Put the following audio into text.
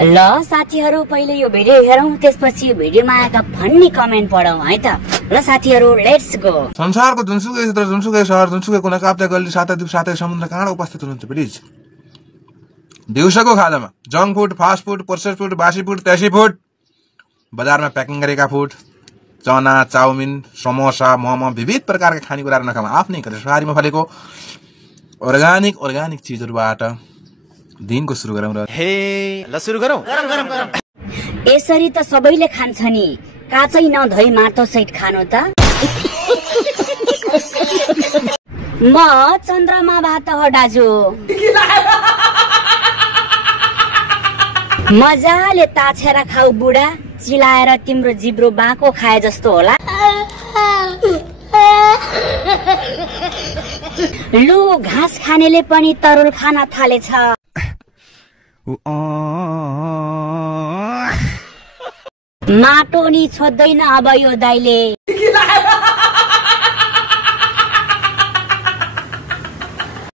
ल साथीहरु पहिले यो भिडियो हेरौं त्यसपछि यो भिडियोमा आएका फन्नी कमेन्ट पढौं है त। ल साथीहरु लेट्स गो। संसारको जुनसुकै क्षेत्र जुनसुकै शहर जुनसुकै कुना काप्ता गल्ली साता द्वीप सातै समुद्र कहाँ उपस्थित हुनुहुन्छ प्लिज। दिउँसोको खाजामा junk food fast food processed food बासी फूड तेसी फूड बजारमा प्याकिङ गरेका फूड चना चाउमिन समोसा मोमो विविध प्रकारका खानेकुराहरु नखामा आफ्नै करेसबारीमा फलेको अर्गानिक चीजहरुबाट दिनको सुरु गरौँ र हे ल सुरु गरौँ। यसरी त सबैले खान्छ नि, काचै नधोइ माटो सहित खानु त। म चन्द्रमाबाट हो दाजु, मजाले ताछेर खाऊ बुढा, चिलाएर तिम्रो जिब्रो बाँको खाए जस्तो होला। लु घाँस खानेले पनि तरुल खान थालेछ। माटो नि छोड्दैन अब यो दाइले।